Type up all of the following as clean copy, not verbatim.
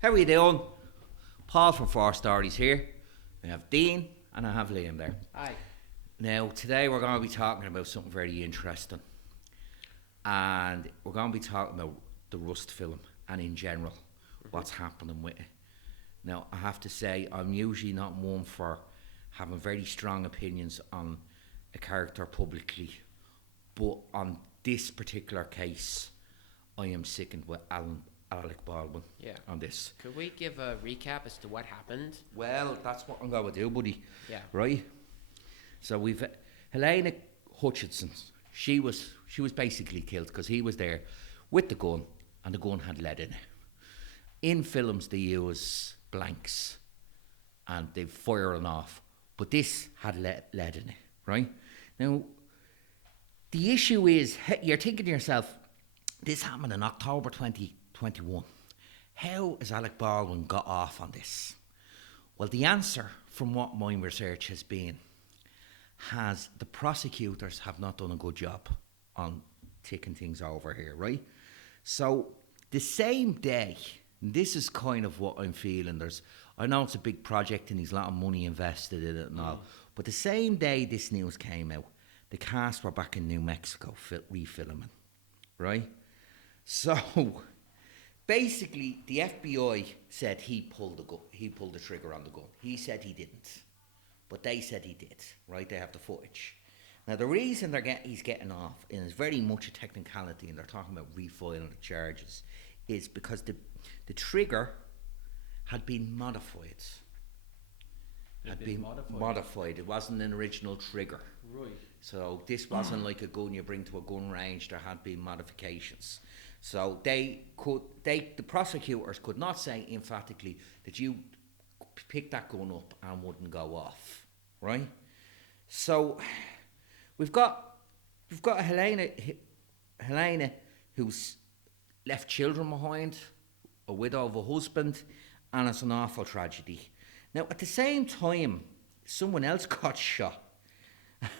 How are you doing? Paul from Four Stories here. We have Dean and I have Liam there. Aye. Now, today we're going to be talking about something very interesting. And we're going to be talking about the Rust film and in general, what's happening with it. Now, I have to say, I'm usually not one for having very strong opinions on a character publicly. But on this particular case, I am sickened with Alec Baldwin on this. Could we give a recap as to what happened? Well, that's what I'm going to do, buddy. Yeah. Right? So we've Helena Hutchins. She was basically killed because he was there with the gun and the gun had lead in it. In films, they use blanks and they fire it off. But this had lead in it, right? Now, the issue is, you're thinking to yourself, this happened in October 2021. How has Alec Baldwin got off on this? Well, the answer from what my research has been, the prosecutors have not done a good job on taking things over here, right? So the same day, this is kind of what I'm feeling. I know it's a big project and there's a lot of money invested in it and all, but the same day this news came out, the cast were back in New Mexico refilming, right? So basically, the FBI said he pulled the trigger on the gun. He said he didn't, but they said he did, right? They have the footage. Now, the reason he's getting off, and it's very much a technicality, and they're talking about refiling the charges, is because the trigger had been modified. Had been modified. It wasn't an original trigger. Right. So this wasn't like a gun you bring to a gun range. There had been modifications. So the prosecutors could not say emphatically that you picked that gun up and wouldn't go off, right? So we've got Helena who's left children behind, a widow of a husband, and it's an awful tragedy. Now, at the same time, someone else got shot.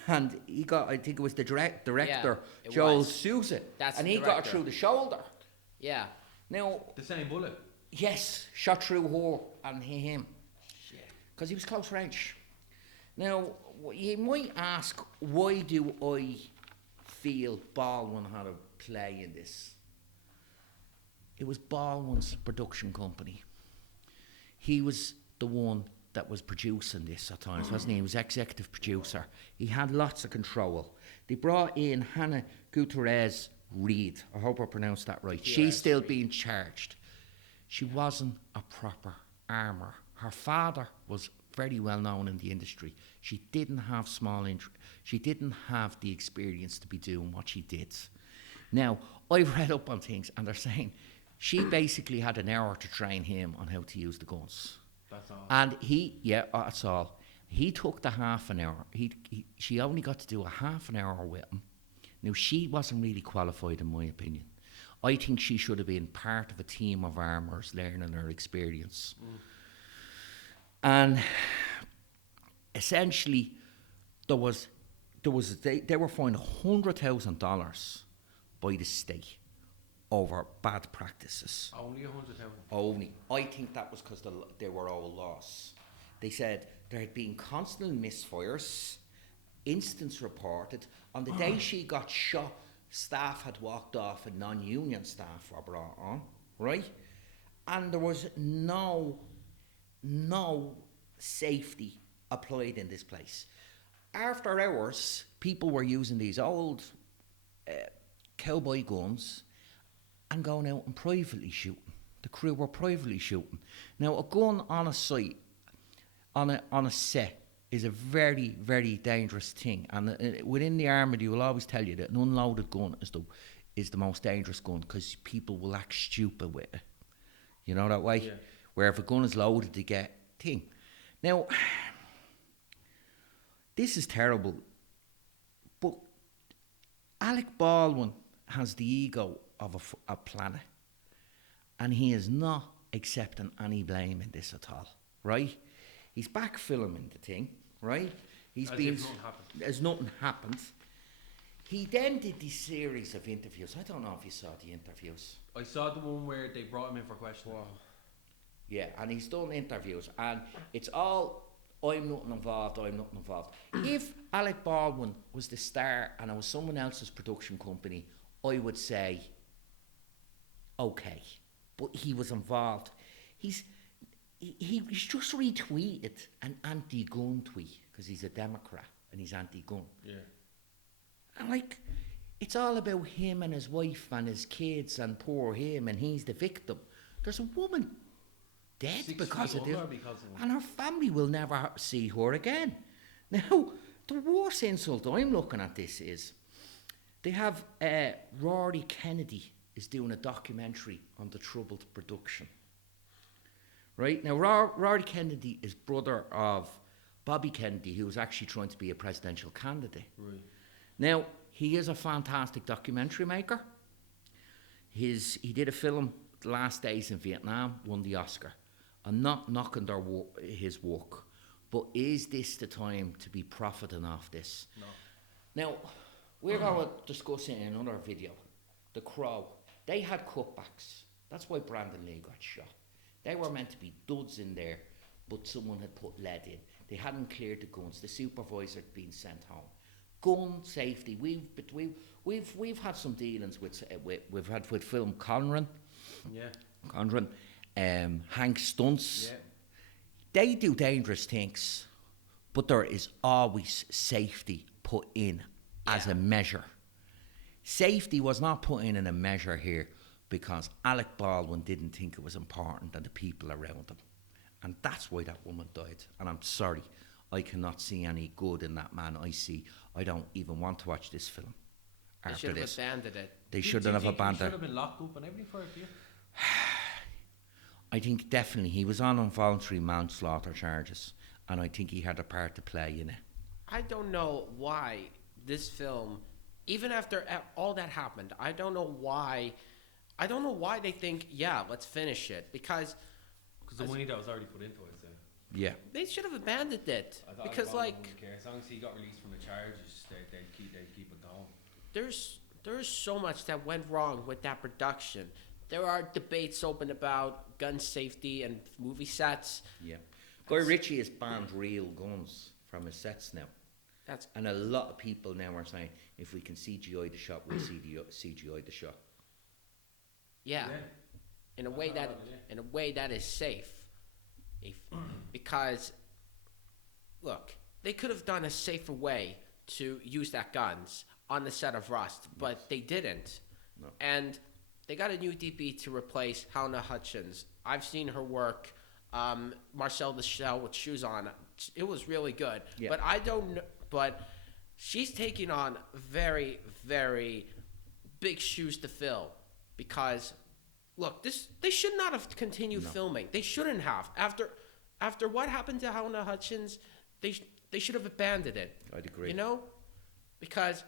And he got, I think it was the director, Joel Souza. And he got it through the shoulder. Yeah. Now, the same bullet? Yes, shot through her and him. Because he was close range. Now, you might ask, why do I feel Baldwin had a play in this? It was Baldwin's production company. He was the one that was producing this at times, wasn't he? He was executive producer. He had lots of control. They brought in Hannah Gutierrez Reed. I hope I pronounced that right. She's still being charged. She wasn't a proper armour. Her father was very well known in the industry. She didn't have she didn't have the experience to be doing what she did. Now, I've read up on things and they're saying she basically had an hour to train him on how to use the guns. That's all. And that's all. He took the half an hour. She only got to do a half an hour with him. Now, she wasn't really qualified, in my opinion. I think she should have been part of a team of armourers learning her experience. And essentially, they were fined $100,000 by the state over bad practices. Only 100,000? Only. I think that was because they were all lost. They said there had been constant misfires, incidents reported. On the day she got shot, staff had walked off and non-union staff were brought on, right? And there was no safety applied in this place. After hours, people were using these old cowboy guns and going out and privately shooting. The crew were privately shooting. Now, a gun on a site, on a set, is a very, very dangerous thing. And within the army, they will always tell you that an unloaded gun is the most dangerous gun because people will act stupid with it. You know that way? Yeah. Where if a gun is loaded, they get thing. Now, this is terrible. But Alec Baldwin has the ego of a planet, and he is not accepting any blame in this at all, right? He's back filming the thing, right? As nothing happened. He then did this series of interviews. I don't know if you saw the interviews. I saw the one where they brought him in for questioning. Wow. Yeah, and he's done interviews, and it's all, I'm not involved, I'm not involved. If Alec Baldwin was the star and it was someone else's production company, I would say, okay. But he was involved. He's just retweeted an anti-gun tweet because he's a Democrat and he's anti-gun. Yeah. And like, it's all about him and his wife and his kids and poor him, and he's the victim. There's a woman dead 6 because feet of this, under because of and her family will never see her again. Now, the worst insult I'm looking at this is they have Rory Kennedy is doing a documentary on the troubled production. Right? Now, Rory Kennedy is brother of Bobby Kennedy, who was actually trying to be a presidential candidate. Right. Now, he is a fantastic documentary maker. He did a film, The Last Days in Vietnam, won the Oscar. I'm not knocking his work, but is this the time to be profiting off this? No. Now, we're going to discuss it in another video. The Crow, they had cutbacks. That's why Brandon Lee got shot. They were meant to be duds in there, but someone had put lead in. They hadn't cleared the guns. The supervisor had been sent home. Gun safety. We've had some dealings with film Conran. Yeah. Conran, Hank Stunts. Yeah. They do dangerous things, but there is always safety put in as a measure. Safety was not put in a measure here because Alec Baldwin didn't think it was important than the people around him. And that's why that woman died. And I'm sorry, I cannot see any good in that man. I don't even want to watch this film. They After should have this, abandoned it. they Do you shouldn't have think abandoned. He should have been locked up and everything for it, do you? I think definitely he was on involuntary manslaughter charges, and I think he had a part to play in it. I don't know why this film, even after all that happened, I don't know why they think, yeah, let's finish it. Because the money that was already put into it, so. Yeah. they should have abandoned it. I thought Because, Baldwin like, wouldn't care. As long as he got released from the charges, they'd keep it going. there's so much that went wrong with that production. There are debates open about gun safety and movie sets. Yeah. Guy Ritchie has banned real guns from his sets now. And a lot of people now are saying, if we can CGI the shot, we'll CGI the shot. Yeah. In a way that is safe. Because look, they could have done a safer way to use that guns on the set of Rust, but they didn't. No. And they got a new DP to replace Hutchins. I've seen her work, Marcel the Shell with shoes on. It was really good. Yeah. But I don't know, but she's taking on very, very big shoes to fill because look, they should not have continued filming. They shouldn't have. After what happened to Hutchins, they should have abandoned it. I'd agree. You know? Because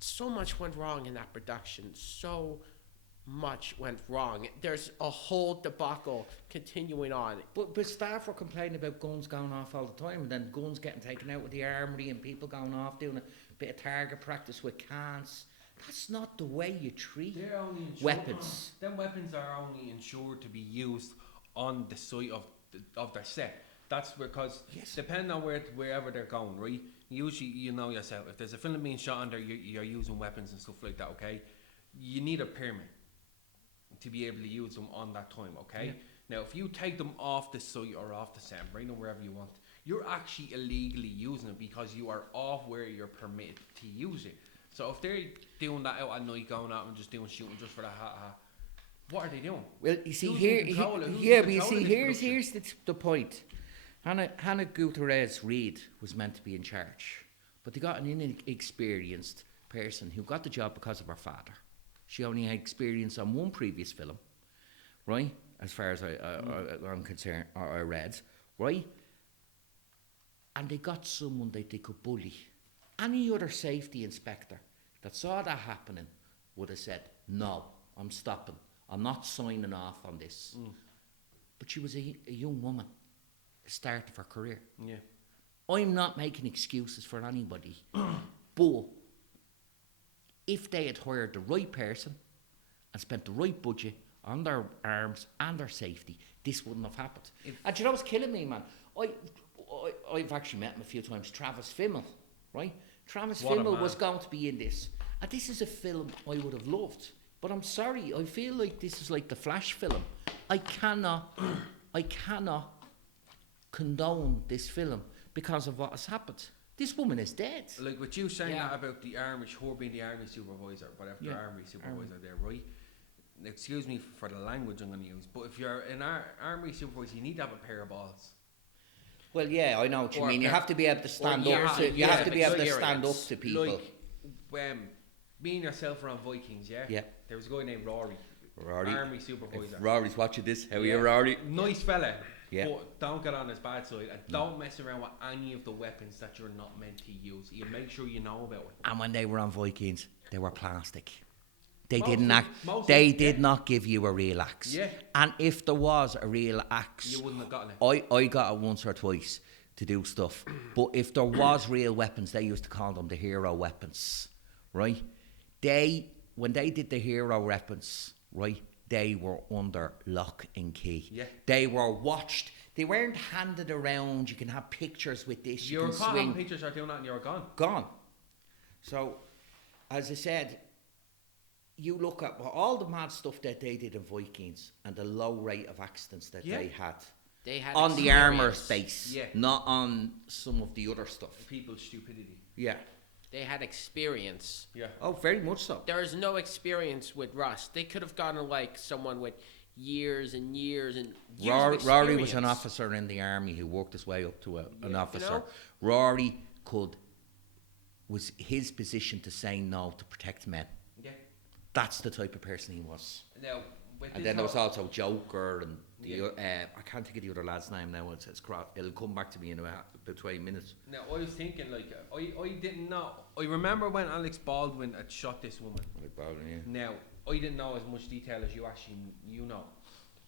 so much went wrong in that production. So much went wrong. There's a whole debacle continuing on. But staff were complaining about guns going off all the time, and then guns getting taken out of the armory and people going off doing a bit of target practice with cans. That's not the way you treat weapons. Them weapons are only insured to be used on the site of their set. That's because depending on wherever they're going, right? Usually, you know yourself, if there's a film being shot under, you're using weapons and stuff like that, okay? You need a permit to be able to use them on that time, okay? Yeah. Now, if you take them off the site or off the set, bring them wherever you want, you're actually illegally using it because you are off where you're permitted to use it. So if they're doing that out at night, going out and just doing shooting just for the what are they doing? Well, you see here's the point. Hannah Gutierrez-Reed was meant to be in charge, but they got an inexperienced person who got the job because of her father. She only had experience on one previous film, right? As far as I'm concerned, or I read, right? And they got someone that they could bully. Any other safety inspector that saw that happening would have said, no, I'm stopping. I'm not signing off on this. But she was a young woman, the start of her career. Yeah. I'm not making excuses for anybody, but if they had hired the right person and spent the right budget on their arms and their safety, this wouldn't have happened. And do you know what's killing me, man? I've actually met him a few times, Travis Fimmel, right? Travis What a Fimmel man. was going to be in this. And this is a film I would have loved. But I'm sorry, I feel like this is like the Flash film. I cannot condone this film because of what has happened. This woman is dead. Like what you saying Yeah. that about the army, her being the army supervisor, whatever the army supervisor there, right? Excuse me for the language I'm going to use, but if you're an army supervisor, you need to have a pair of balls. Well, yeah, I know what you Or mean. You per- have to be able to stand or up. years- You have to be able to experience. stand up to people. Like, me and yourself were on Vikings, yeah? Yeah. There was a guy named Rory, Rory. army supervisor. If Rory's watching this, how are Yeah. you, Rory? Nice fella, Yeah. but don't get on his bad side and don't mess around with any of the weapons that you're not meant to use. You make sure you know about it. And when they were on Vikings, they were plastic. They Most didn't of- act. most of They them, did yeah. not give you a real axe. Yeah. And if there was a real axe, You wouldn't have gotten it. I got it once or twice to do stuff. But if there was real weapons, they used to call them the hero weapons, right? When they did the hero weapons, right, they were under lock and key. Yeah. They were watched. They weren't handed around. You can have pictures with this. You You were can caught swing. on pictures or doing that and you were gone. Gone. So, as I said, you look at all the mad stuff that they did in Vikings and the low rate of accidents that Yeah. they had. They had On the armour experience. space, Yeah. not on some of the other stuff. People's stupidity. Yeah. They had experience. Yeah. Oh, very much so. There is no experience with Russ. They could have gotten like someone with years and years and years of Rory was an experience. officer in the army who worked his way up to an you officer. know? Rory was his position to say no to protect men. Yeah. That's the type of person he was. Now, with And this then there was whole- also Joker and Yeah. I can't think of the other lad's name now. It'll come back to me in about 20 minutes. Now, I was thinking, like, I didn't know. I remember when Alex Baldwin had shot this woman. Alec Baldwin, yeah. Now, I didn't know as much detail as you know.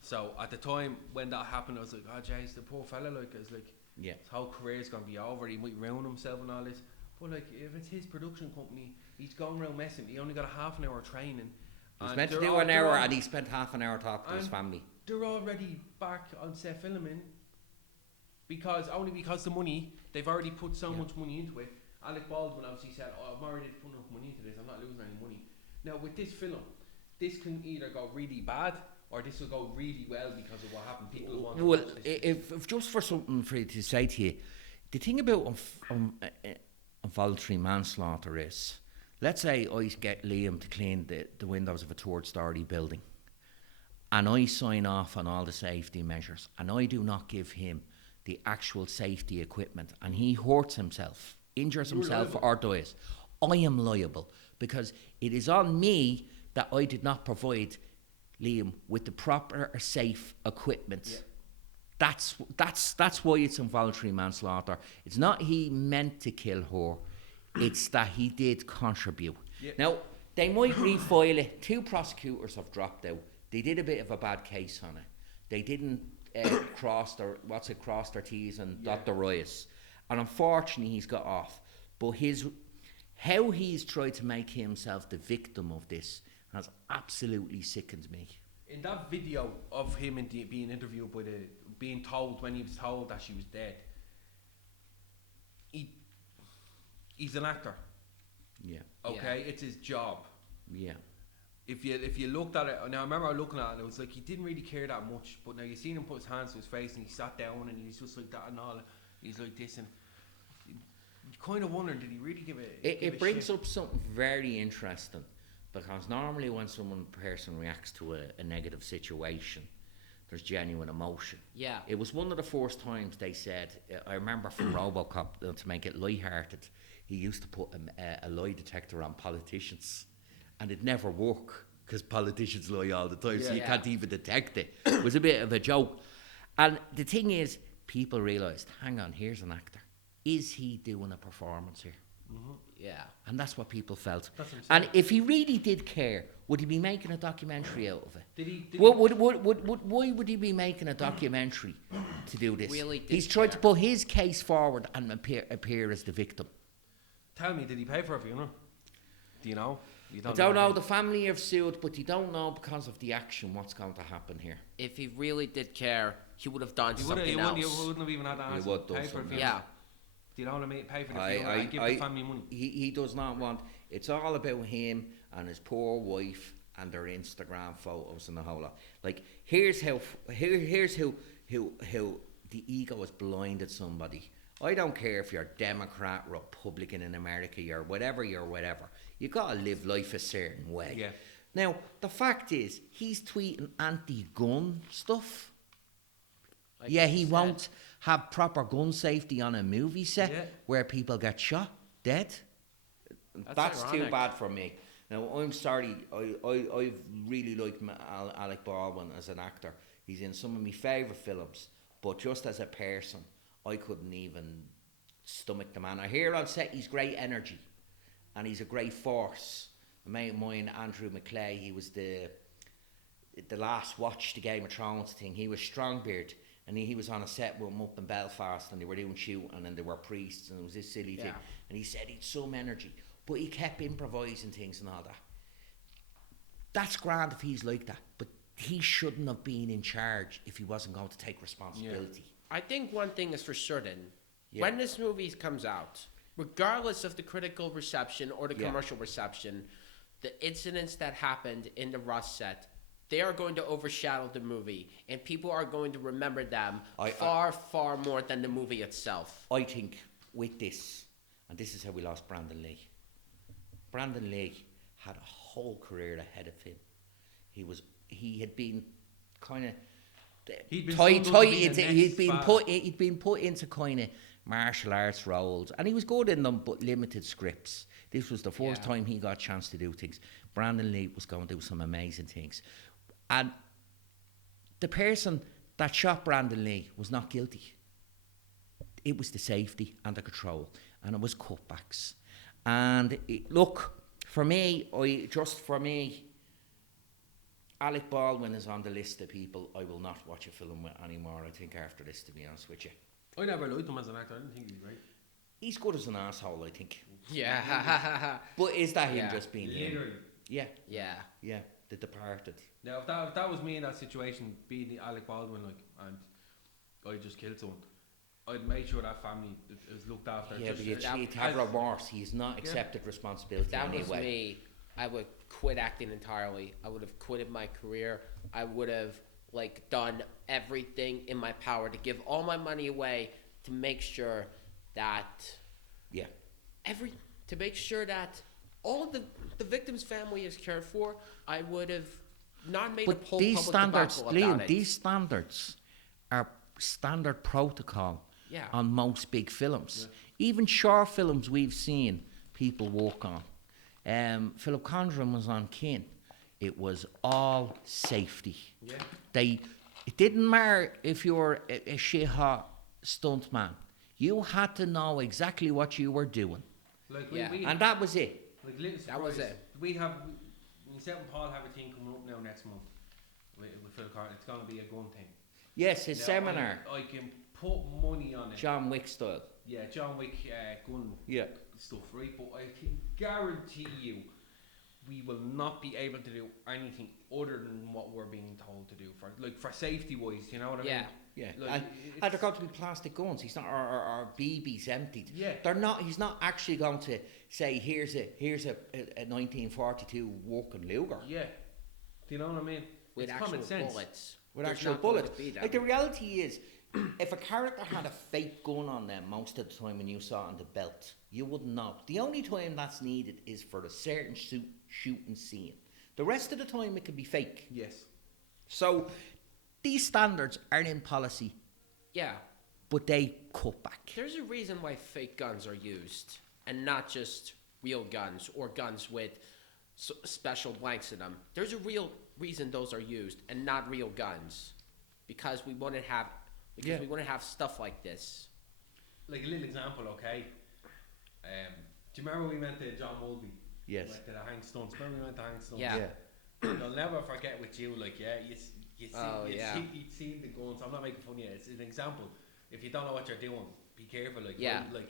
So, at the time when that happened, I was like, oh, jeez, the poor fella, like, it's like, Yeah. his whole career's going to be over. He might ruin himself and all this. But, like, if it's his production company, he's going around messing. He only got a half an hour training. He was and meant to they're do al- an they're hour al- and he spent half an hour talking to his and- family. They're already back on set filming because the money, they've already put so much money into it. Alec Baldwin obviously said, oh, I've already put enough money into this, I'm not losing any money. Now with this film, this can either go really bad or this will go really well because of what happened. People will want to Well, watch this. if just for something for you to say to you, the thing about involuntary manslaughter is, let's say I get Liam to clean the windows of a third-storey building, and I sign off on all the safety measures, and I do not give him the actual safety equipment, and he hurts himself, injures himself, or dies, I am liable, because it is on me that I did not provide Liam with the proper safe equipment. Yeah. That's why it's involuntary manslaughter. It's not he meant to kill her, it's that he did contribute. Yeah. Now, they might refile it. 2 prosecutors have dropped out. They did a bit of a bad case on it. They didn't cross their T's and dot their I's. And unfortunately, he's got off. But how he's tried to make himself the victim of this has absolutely sickened me. In that video of him being interviewed by being told when he was told that she was dead, he's an actor. Yeah. Okay, it's his job. Yeah. If you looked at it, now I remember looking at it, and it was like he didn't really care that much. But now you seen him put his hands to his face, and he sat down, and he's just like that, and all. He's like this, and you kind of wonder, did he really give it? It brings up something very interesting, because normally when person reacts to a negative situation, there's genuine emotion. Yeah. It was one of the first times they said, I remember from RoboCop, to make it lighthearted, he used to put a lie detector on politicians, and it never worked because politicians lie all the time, so you Yeah. can't even detect it. It was a bit of a joke. And the thing is, people realised, hang on, here's an actor. Is he doing a performance here? Yeah. And that's what people felt. That's what I'm And saying. if he really did care, would he be making a documentary out of it? Did he? Why would he be making a documentary to do this? Really did He's tried to care. put his case forward and appear as the victim. Tell me, did he pay for it? You know? Do you know? You I don't know. really. The family have sued, but you don't know because of the action what's going to happen here. If he really did care, he would have done You something else. wouldn't have even had to ask. would do Pay for something the Yeah. funeral. Do you know what I mean? Pay for the funeral and give the family money. He does not want. It's all about him and his poor wife and their Instagram photos and the whole lot. Like here's how the ego has blinded somebody. I don't care if you're Democrat, Republican in America, you're whatever. You gotta live life a certain way. Yeah. Now the fact is, he's tweeting anti-gun stuff. Like Yeah, you he said. won't have proper gun safety on a movie set Yeah. where people get shot dead. That's too ironic. bad for me. Now, I'm sorry, I really like Alec Baldwin as an actor. He's in some of my favourite films, but just as a person, I couldn't even stomach the man. I hear on set he's great energy, and he's a great force. A mate of mine, Andrew McClay, he was the last watch, the Game of Thrones thing. He was Strongbeard, and he was on a set with him up in Belfast, and they were doing shooting, and there were priests, and it was this silly thing. Yeah. And he said he'd some energy, but he kept improvising things and all that. That's grand if he's like that, but he shouldn't have been in charge if he wasn't going to take responsibility. I think one thing is for certain. Yeah. When this movie comes out, regardless of the critical reception or the Yeah. commercial reception, the incidents that happened in the Rust set, they are going to overshadow the movie, and people are going to remember them far more than the movie itself. I think with this, and this is how we lost Brandon Lee. Brandon Lee had a whole career ahead of him. He had been kind of He'd been he'd next been put into kind of martial arts roles, and he was good in them, but limited scripts. This was the first Yeah. time he got a chance to do things. Brandon Lee was going to do some amazing things, and the person that shot Brandon Lee was not guilty. It was the safety and the control, and it was cutbacks. And look, for me, Alec Baldwin is on the list of people I will not watch a film with anymore, I think, after this, to be honest with you. I never liked him as an actor. I didn't think he was great. He's good as an asshole, I think. Yeah. But is that him Yeah. just being him? Literally. Yeah, Yeah. yeah, The Departed. Now, if that was me in that situation, being Alec Baldwin, like, and I just killed someone, I'd make sure that family is looked after. Yeah, just but you'd that- have as- remorse. He's not accepted responsibility If that was anyway. me, I would quit acting entirely. I would have quitted my career. I would have done everything in my power to give all my money away to make sure that Yeah. to make sure that all of the victim's family is cared for. I would have not made a But whole these public standards, debacle about Liam, it. these standards are standard protocol Yeah. on most big films. Even short films we've seen people walk on. Philip Condren was on Kin. It was all safety. Yeah. It didn't matter if you were a shit-hot stuntman. You had to know exactly what you were doing. Like, Yeah. we And that was it. like, little That was surprise, it. We myself and Paul have a thing coming up now next month with Phil Carter. It's going to be a gun thing. Yes, his Now, seminar, I can put money on it. John Wick style. Yeah, John Wick gun Yeah. stuff, right? But I can guarantee you, we will not be able to do anything other than what we're being told to do for safety wise. You know what I Yeah. mean? Yeah, Like, and they're going to be plastic guns. He's not, or BBs emptied. Yeah. They're not. He's not actually going to say, "Here's a 1942 working Luger." Yeah. Do you know what I mean? with It's actual common sense. bullets. With There's actual not going bullets. to be that. Like the reality is, if a character had a fake gun on them most of the time when you saw it on the belt, you wouldn't know. The only time that's needed is for a certain shooting scene. The rest of the time it could be fake. Yes. So these standards aren't in policy, Yeah. but they cut back. There's a reason why fake guns are used and not just real guns or guns with special blanks in them. There's a real reason those are used and not real guns, because we want to have stuff like this. Like a little example, okay? Do you remember we went to John Mulvey? Yes. Went to the Hang Stunts. Remember we went to Hang Stunts? Yeah. I'll never forget with you, like, yeah, you see, Oh, yeah. you'd see the guns. I'm not making fun of you. It's an example. If you don't know what you're doing, be careful. Like, Yeah. like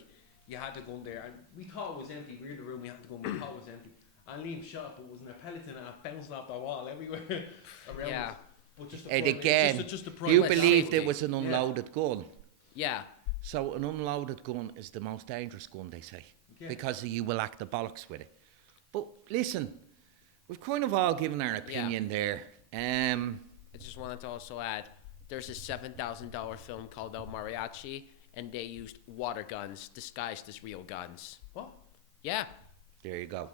you had the gun there, and we thought it was empty. We were in the room, we had the gun, we thought it was empty. and Liam shot, but it was in a pellet and it bounced off the wall everywhere around Yeah. us. But just And again, just the you private believed safety. it was an unloaded gun. Yeah. So an unloaded gun is the most dangerous gun, they say, Yeah. because you will act the bollocks with it. But listen, we've kind of all given our opinion there. I just wanted to also add, there's a $7,000 film called El Mariachi, and they used water guns disguised as real guns. What? Yeah. There you go.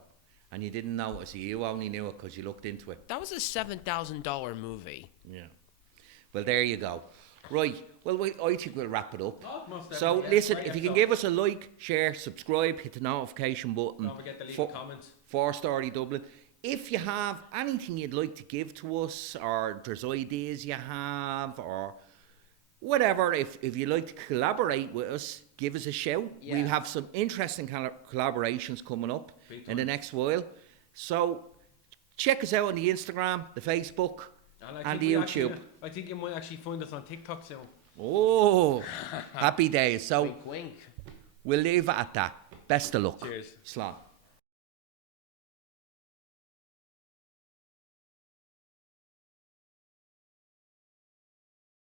And you didn't notice it. You only knew it because you looked into it. That was a $7,000 movie. Yeah. Well, there you go. Right. Well, I think we'll wrap it up. Oh, most So, definitely. listen, Right, if you so can give us a like, share, subscribe, hit the notification button. Don't forget to leave for, comments. for Story Dublin. If you have anything you'd like to give to us, or there's ideas you have, or whatever, if you'd like to collaborate with us, give us a shout. We Yeah. have some interesting collaborations coming up Big in the time. next while. So, check us out on the Instagram, the Facebook, And, and the YouTube. I think you might actually find us on TikTok soon. Oh, happy days. So, Wink, wink. we'll leave it at that. Best of luck. Cheers. Slán.